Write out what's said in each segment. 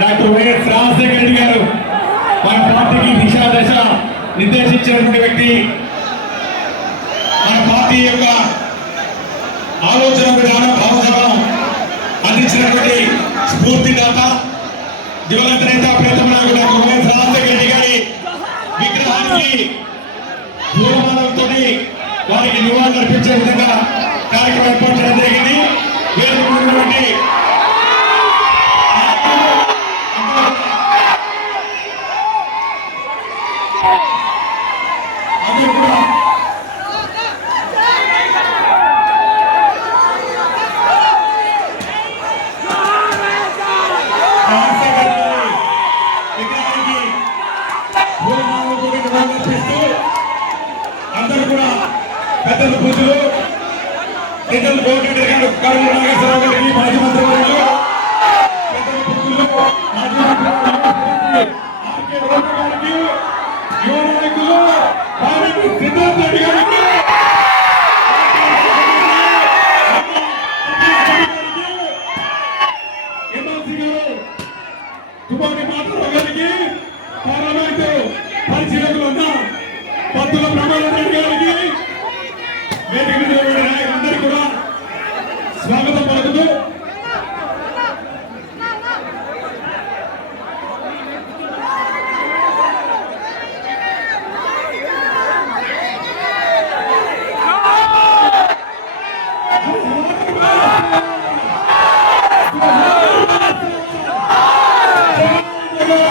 Doctor YS Rajasekhara Reddy గారు మన పార్టీకి దిశా దశ నిర్దేశించినటువంటి వ్యక్తి మన పార్టీ యొక్క ఆలోచన విధానం భావధారం అందించినటువంటి స్ఫూర్తిదాత దివంగత నేత ప్రీతమ నాయకుడు డాక్టర్ వైఎస్ రాజశేఖర రెడ్డి గారి విగ్రహానికి పూలమాలతో వారికి నివాళులు అర్పించే విధంగా కార్యక్రమం ఏర్పాటు చేయడం జరిగింది పెద్దల పూజలు పెద్దలు కోటి గారు కరుణ నాగేశ్వరరావు గారికి మాజీ మంత్రి గారు పెద్దల పూజలు మాజీ మంత్రి ఆర్కే గారికి యువ నాయకులు సిద్ధార్థ రెడ్డి గారికి ఎమ్మెల్సీ గారు గారికి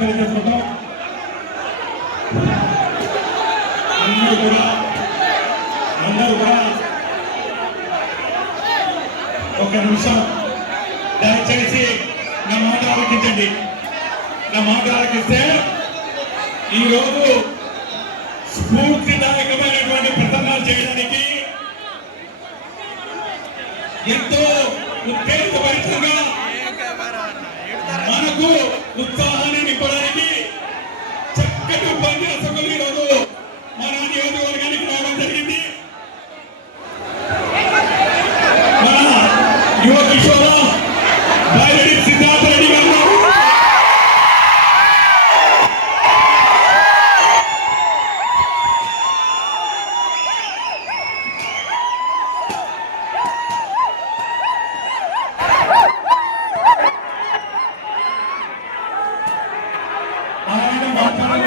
తెలియజేసుకుంటాం అందరూ కూడా అందరూ కూడా ఒక నిమిషం దయచేసి నా మాట ఆలోచించండి నా మాట ఆలోచిస్తే ఈరోజు స్ఫూర్తిదాయకమైనటువంటి ప్రసంగాలు చేయడానికి ఎంతో ఉత్తేజభరితంగా యువ కిషోర బైరెడ్డి సిద్ధార్థ రెడ్డి గారు ఆయన మాట్లాడే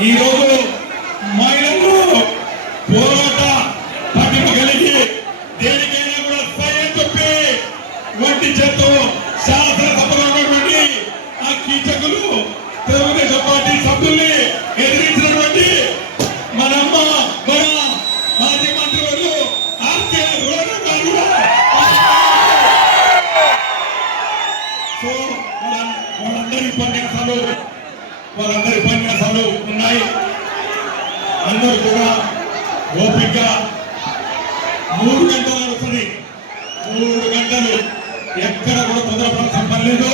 ఈరోజు మా పోరాట పటిమ కలిగి దేనికైనా కూడా స్వయం చెప్పి వంటి చేతు శాసనసభలో ఉన్నటువంటి ఆ కీచకులు తెలుగుదేశం పార్టీ సభ్యుల్ని ఎదిరించినటువంటి మన అమ్మ మన మాజీ మంత్రి వర్యులు ఆర్కే రోడ్డు గారు కూడా సో వాళ్ళ- వాళ్ళందరి ఉపన్యాసాలు వాళ్ళందరి ఉపన్యాసాలు ఉన్నాయి. అందరూ కూడా ఓపిక మూడు గంటలు నడుస్తుంది మూడు గంటలు ఎక్కడ కూడా తొందరపడాల్సిన పని లేదు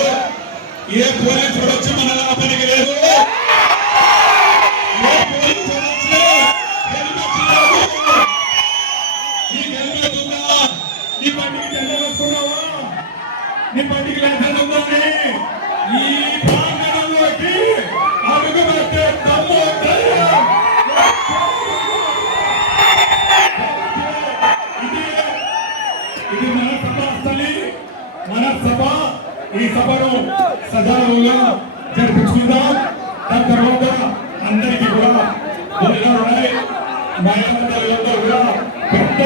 ఏ పోలీసు కూడా వచ్చి మన పనికి లేదు. ఏ పండుగ వచ్చి హెల్మెట్ లేదు. నీకు నీ బండికి సభను సజావుగా జరిపించుకుందాం. దాని తర్వాత అందరికీ కూడా కూడా పెద్ద